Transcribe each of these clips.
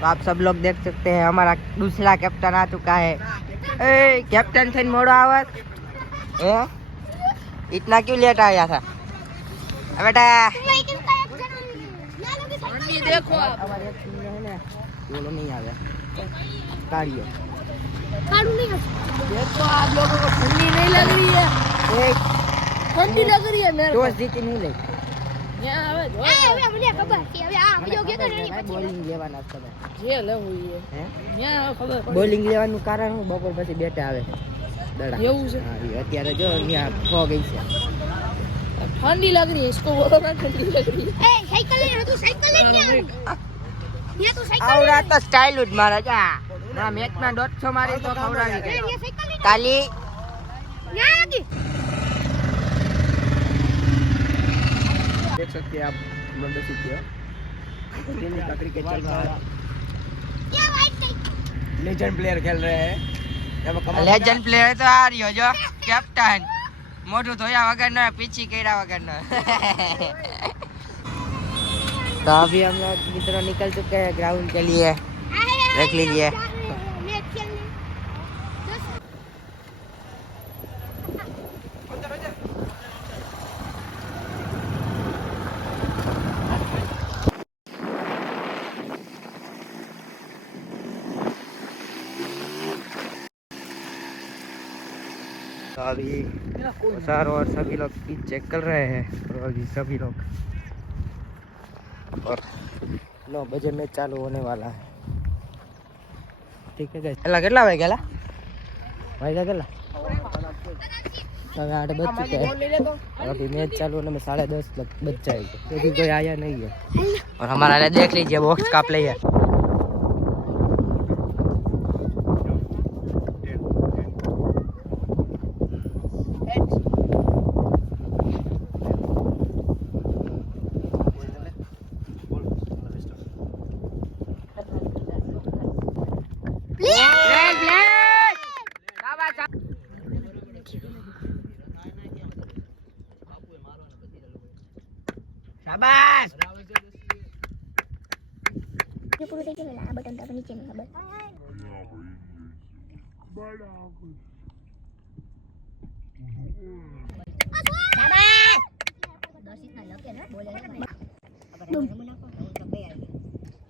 तो आप सब लोग देख सकते हैं हमारा दूसरा कैप्टन आ चुका है। ए कैप्टन से मोड़ो आवाज इतना क्यों लेट आया था बेटा? देखो आप हमारे टीम में है ना बोलो नहीं आ गया काढ़ियो काढ़ू नहीं देखो आप लोगों को ठंडी नहीं लग रही है? ठंडी लग रही है मेरे को। टॉस जीती नहीं ले यहाँ आवे जो હવે મને ખબર છે હવે આ વિડિયો કે કરી બોલિંગ લેવાના ખબર જે લેવું છે यहाँ ખબર પડી બોલિંગ લેવાનું કારણ હું બપોર પછી બેટે આવે દડા એવું છે? હા એ અત્યારે જો અહીંયા ખો ગઈ છે ठंडी लग रही है इसको बोलो ना ठंडी लग रही है। ए साइकिल ले तू साइकिल ले ये तू साइकिल આવડા તો સ્ટાઇલ જ મારા જા ના મેચ માં 150 મારી તો ખવડાવી દે કાલી यहाँ लगी देख सकते हैं आप मेंबरशिप किया टीम का क्रिकेट चल रहा है। क्या वाइट लेजेंड प्लेयर खेल रहे हैं लेजेंड प्लेयर तो आ रही हो जो कैप्टन मोटू धोया वगैरह ना पीछे केड़ा वगैरह ना तो अभी हम लोग मित्रों निकल चुके हैं ग्राउंड के लिए देख लीजिए तो अभी सर और सभी लोग पिच चेक कर रहे हैं और अभी सभी लोग और 9 बजे मैच चालू होने वाला है। ठीक है કેટલા કેટલા વાગ્યા વાગ્યા કેટલા साढ़े 8 बज चुके हैं और अभी मैच चालू होने में 10:30 बज जाएगा अभी कोई आया नहीं है और हमारा देख लीजिए बॉक्स का प्लेयर शाबाश ये पूरा देखिए ना बटन दबा नीचे में खबर शाबाश 10 इतना लगे ना बोले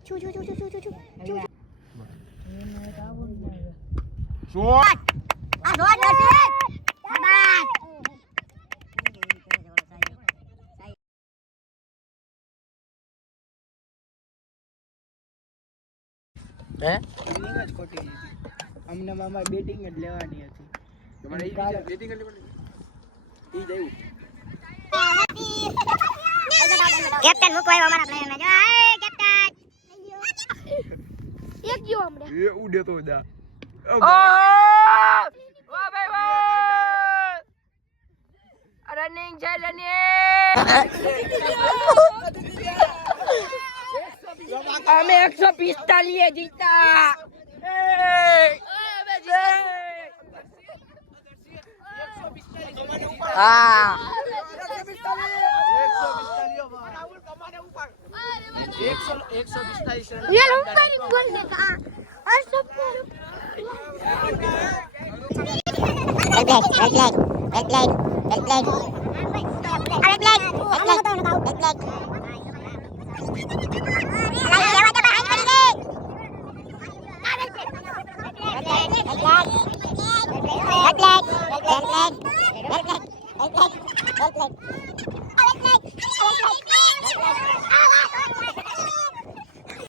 छू छू छू छू छू छू छू शॉट आ शॉट शाबाश અમને મામા બેટિંગ જ લેવાની હતી તમારે ઈ બેટિંગ જ લેવાની ઈ જયું कैप्टन मुको आयो हमारा प्लेयर में जो आए कैप्टन एक जो हमरे ये उड़े तो दा ओ वाह भाई वाह रनिंग છે રનિંગ અમે 145 જીતા હા 145 ये लोग पानी बोल दे का और सब Red flag.